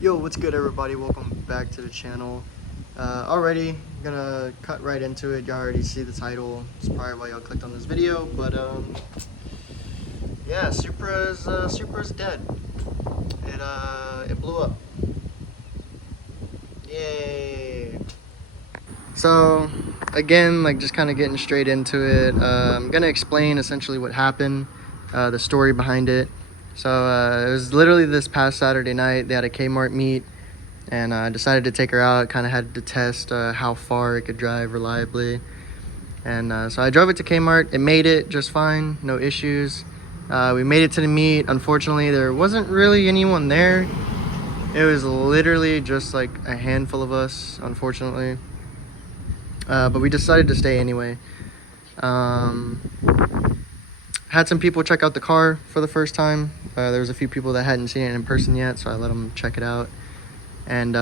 Yo, what's good everybody? Welcome back to the channel. Already gonna cut right into it. You already see the title. It's probably why y'all clicked on this video. But yeah, Supra's dead. It blew up. Yay! So again, like just kind of getting straight into it. I'm gonna explain essentially what happened, the story behind it. So it was literally this past Saturday night. They had a Kmart meet, and I decided to take her out. Kind of had to test how far it could drive reliably. And so I drove it to Kmart. It made it just fine, no issues. We made it to the meet. Unfortunately, there wasn't really anyone there. It was literally just like a handful of us, unfortunately. But we decided to stay anyway. Had some people check out the car for the first time. There was a few people that hadn't seen it in person yet, so I let them check it out. And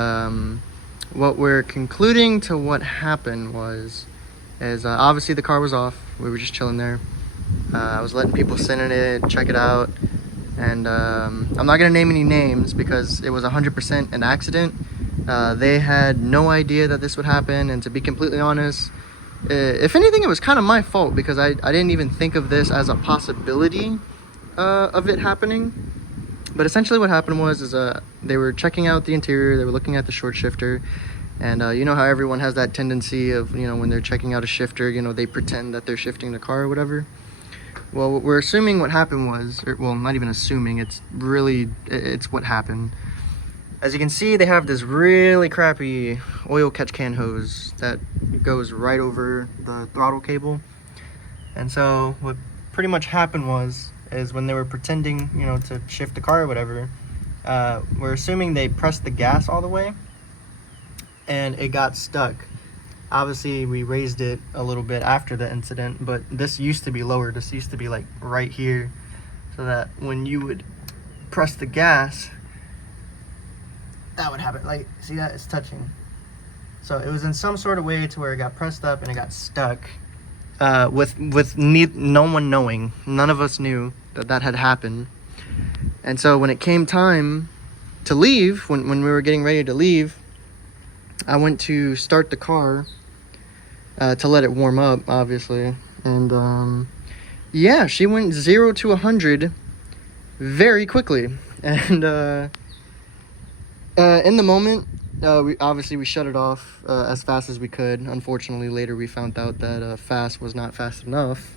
what we're concluding to what happened is obviously the car was off. We were just chilling there. I was letting people sit in it, check it out. And I'm not gonna name any names because it was 100% an accident. They had no idea that this would happen, and to be completely honest, if anything, it was kind of my fault because I didn't even think of this as a possibility of it happening. But essentially what happened was they were checking out the interior, they were looking at the short shifter, and you know how everyone has that tendency of, you know, when they're checking out a shifter, you know, they pretend that they're shifting the car or whatever. Well, we're assuming what happened was, well, not even assuming, it's what happened. As you can see, they have this really crappy oil catch can hose that goes right over the throttle cable. And so what pretty much happened is when they were pretending, you know, to shift the car or whatever, we're assuming they pressed the gas all the way and it got stuck. Obviously, we raised it a little bit after the incident, but this used to be lower. This used to be like right here, so that when you would press the gas, that would happen. Like, see that? It's touching. So it was in some sort of way to where it got pressed up and it got stuck, with no one knowing. None of us knew that had happened. And so when it came time to leave, when we were getting ready to leave, I went to start the car to let it warm up, obviously. And yeah, she went 0 to 100 very quickly. And in the moment, we shut it off as fast as we could. Unfortunately, later we found out that fast was not fast enough.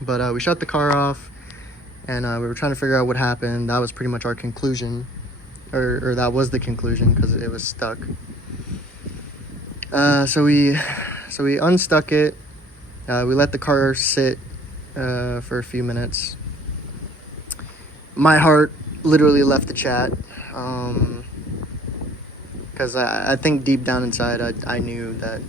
But we shut the car off, and we were trying to figure out what happened. That was pretty much our conclusion, or that was the conclusion, because it was stuck. So we unstuck it. We let the car sit for a few minutes. My heart literally left the chat. Because I think deep down inside, I knew that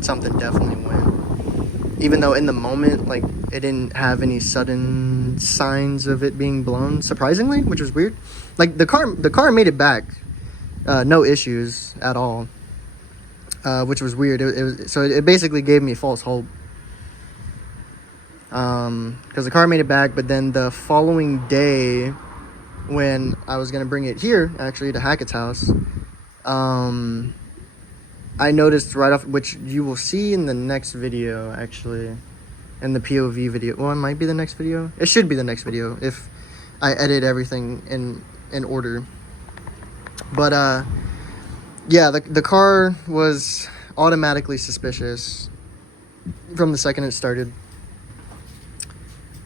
something definitely went. Even though in the moment, like, it didn't have any sudden signs of it being blown, surprisingly, which was weird. Like, the car made it back, no issues at all, which was weird. It basically gave me false hope. Because the car made it back, but then the following day, when I was gonna bring it here, actually, to Hacketts' house, I noticed right off, which you will see in the next video, actually, in the POV video. Well, it might be the next video. It should be the next video if I edit everything in order. But yeah, the car was automatically suspicious from the second it started.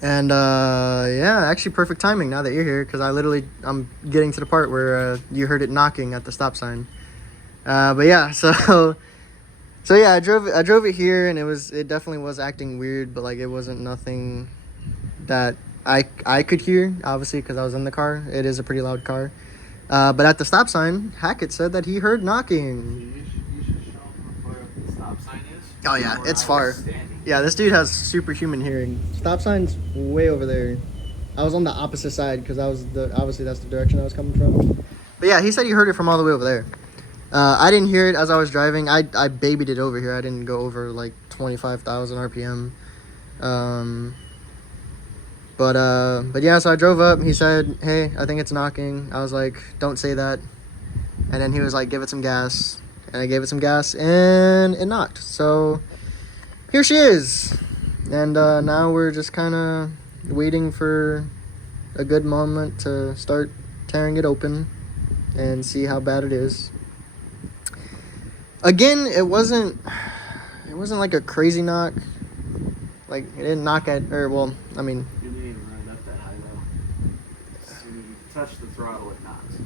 And yeah, actually perfect timing now that you're here, because I'm getting to the part where you heard it knocking at the stop sign. But yeah, so yeah, I drove it here, and it definitely was acting weird, but like it wasn't nothing that I could hear, obviously, because I was in the car. It is a pretty loud car. But at the stop sign, Hackett said that he heard knocking. You should show him where the stop sign is. Oh yeah, it's far. Yeah, this dude has superhuman hearing. Stop sign's way over there. I was on the opposite side because obviously that's the direction I was coming from. But yeah, he said he heard it from all the way over there. I didn't hear it as I was driving. I babied it over here. I didn't go over like 25,000 RPM. But yeah, so I drove up. He said, "Hey, I think it's knocking." I was like, "Don't say that." And then he was like, "Give it some gas." And I gave it some gas, and it knocked. So here she is. And now we're just kind of waiting for a good moment to start tearing it open and see how bad it is. Again, it wasn't like a crazy knock. Like, it didn't knock at, or well, I mean, You didn't even run it up that high though. As soon as you touch the throttle, it knocks.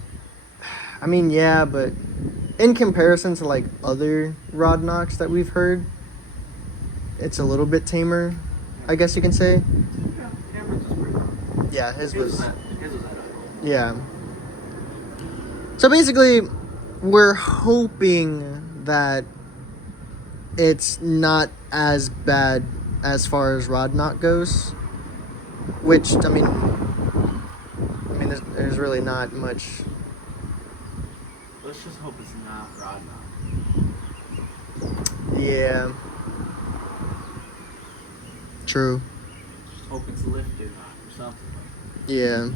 I mean, yeah, but in comparison to like other rod knocks that we've heard, it's a little bit tamer, I guess you can say. Yeah, Cameron's was pretty good. Yeah, his was. His was that high. Yeah. So basically, we're hoping that it's not as bad as far as rod knock goes. Which, I mean, there's really not much. Let's just hope it's not rod knock. Yeah. True. Just hope it's lifted knock or something. Yeah.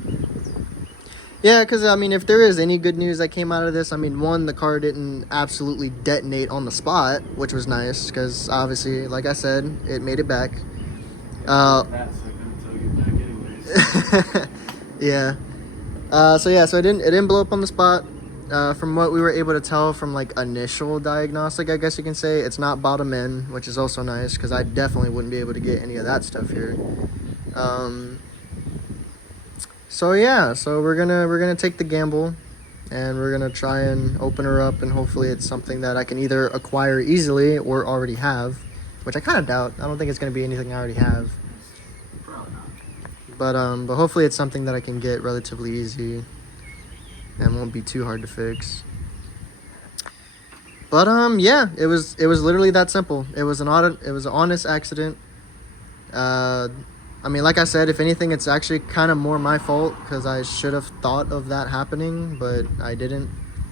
Yeah, because, I mean, if there is any good news that came out of this, I mean, one, the car didn't absolutely detonate on the spot, which was nice, because obviously, like I said, it made it back. That's I couldn't tell you back anyways. Yeah. So it didn't blow up on the spot. From what we were able to tell from like initial diagnostic, I guess you can say, it's not bottom end, which is also nice because I definitely wouldn't be able to get any of that stuff here. So yeah, so we're gonna take the gamble, and we're gonna try and open her up, and hopefully it's something that I can either acquire easily or already have, which I kind of doubt. I don't think it's gonna be anything I already have. Probably not. But hopefully it's something that I can get relatively easy and won't be too hard to fix. But yeah, it was literally that simple. It was an honest accident. I mean, like I said, if anything, it's actually kind of more my fault because I should have thought of that happening, but I didn't.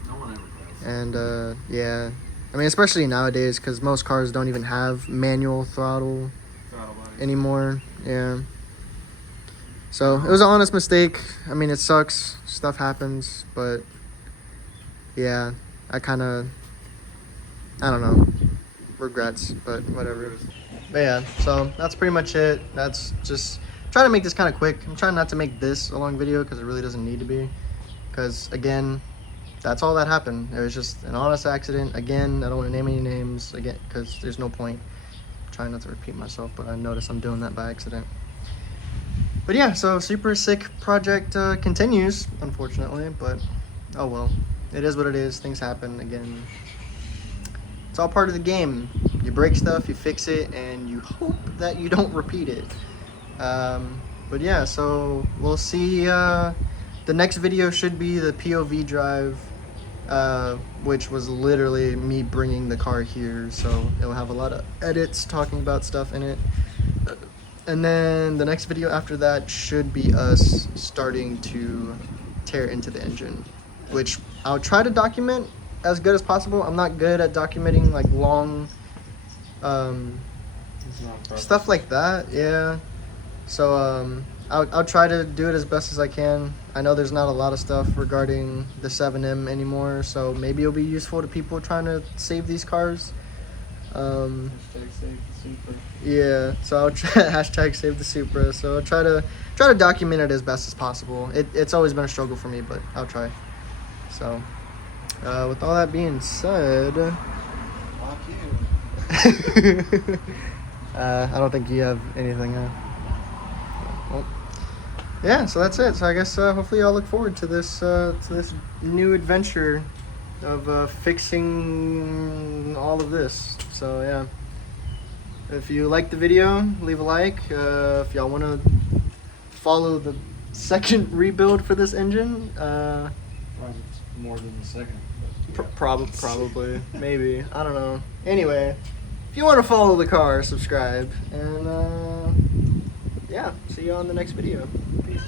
No one ever does. And yeah, I mean, especially nowadays because most cars don't even have manual throttle body. anymore. Yeah. So it was an honest mistake. I mean, it sucks. Stuff happens, but yeah, I don't know, regrets, but whatever. But yeah, so that's pretty much it. That's just trying to make this kind of quick. I'm trying not to make this a long video because it really doesn't need to be. Because again, that's all that happened. It was just an honest accident. Again, I don't want to name any names again because there's no point. I'm trying not to repeat myself, but I notice I'm doing that by accident. But yeah, so super sick project continues, unfortunately, but oh well. It is what it is. Things happen again. It's all part of the game. You break stuff, you fix it, and you hope that you don't repeat it. But yeah, so we'll see. The next video should be the POV drive, which was literally me bringing the car here. So it'll have a lot of edits talking about stuff in it. And then the next video after that should be us starting to tear into the engine, which I'll try to document as good as possible. I'm not good at documenting like long stuff like that. Yeah. So I'll try to do it as best as I can. I know there's not a lot of stuff regarding the 7M anymore, so maybe it'll be useful to people trying to save these cars. Hashtag save the Supra. Yeah, so I'll try hashtag save the Supra. So I'll try to document it as best as possible. It's always been a struggle for me, but I'll try. So with all that being said, Fuck you. I don't think you have anything. Well, yeah, so that's it. So I guess hopefully y'all look forward to this new adventure of fixing all of this. So yeah, if you liked the video, leave a like. If y'all want to follow the second rebuild for this engine, Probably more than the second. But yeah. probably, maybe, I don't know. Anyway, if you want to follow the car, subscribe, and yeah, see you on the next video. Peace.